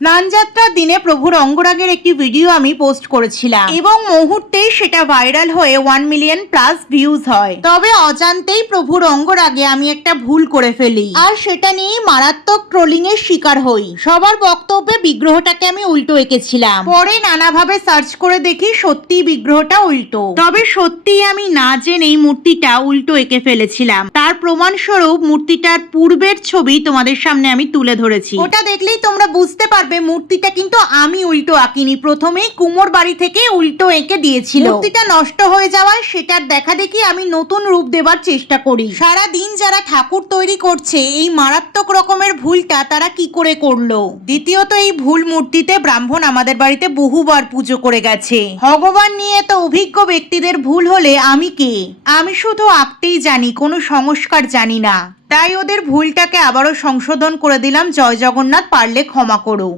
স্নানযাত্রার দিনে প্রভুর অঙ্গরাগের একটি ভিডিও আমি পোস্ট করেছিলাম এবং মুহূর্তেই সেটা ভাইরাল হয়ে 1 মিলিয়ন প্লাস ভিউজ হয়। তবে অজান্তেই প্রভুর অঙ্গরাগে আমি একটা ভুল করে ফেলি আর সেটা নিয়ে মারাত্মক ট্রোলিং এর শিকার হই। সবার বক্তব্যে বিগ্রহটাকে আমি উল্টো এঁকেছিলাম, পরে নানাভাবে সার্চ করে দেখি সত্যি বিগ্রহটা উল্টো। তবে সত্যিই আমি না জেনেই মূর্তিটা উল্টো এঁকে ফেলেছিলাম। তার প্রমাণস্বরূপ মূর্তিটার পূর্বের ছবি তোমাদের সামনে আমি তুলে ধরেছি। ওটা দেখলেই তোমরা বুঝতে পারবে মূর্তিটা কিন্তু আমি উল্টো আঁকিনি, প্রথমেই কুমোর বাড়ি থেকে উল্টো এঁকে দিয়েছিল। মূর্তিটা নষ্ট হয়ে যাওয়ায় সেটার দেখা দেখি আমি নতুন রূপ দেবার চেষ্টা করি। সারা দিন যারা ঠাকুর তৈরি করছে এই মারাত্মক রকমের ভুলটা তারা কি করে করলো? দ্বিতীয়ত, এই ভুল মূর্তিতে ব্রাহ্মণ আমাদের বাড়িতে বহুবার পুজো করে গেছে। ভগবান নিয়ে তো অভিজ্ঞ ব্যক্তিদের ভুল হলে আমি কে? আমি শুধু আঁকতেই জানি, কোনো সংস্কার জানি না। তাই ওদের ভুলটাকে আবারও সংশোধন করে দিলাম। জয় জগন্নাথ, পারলে ক্ষমা করো।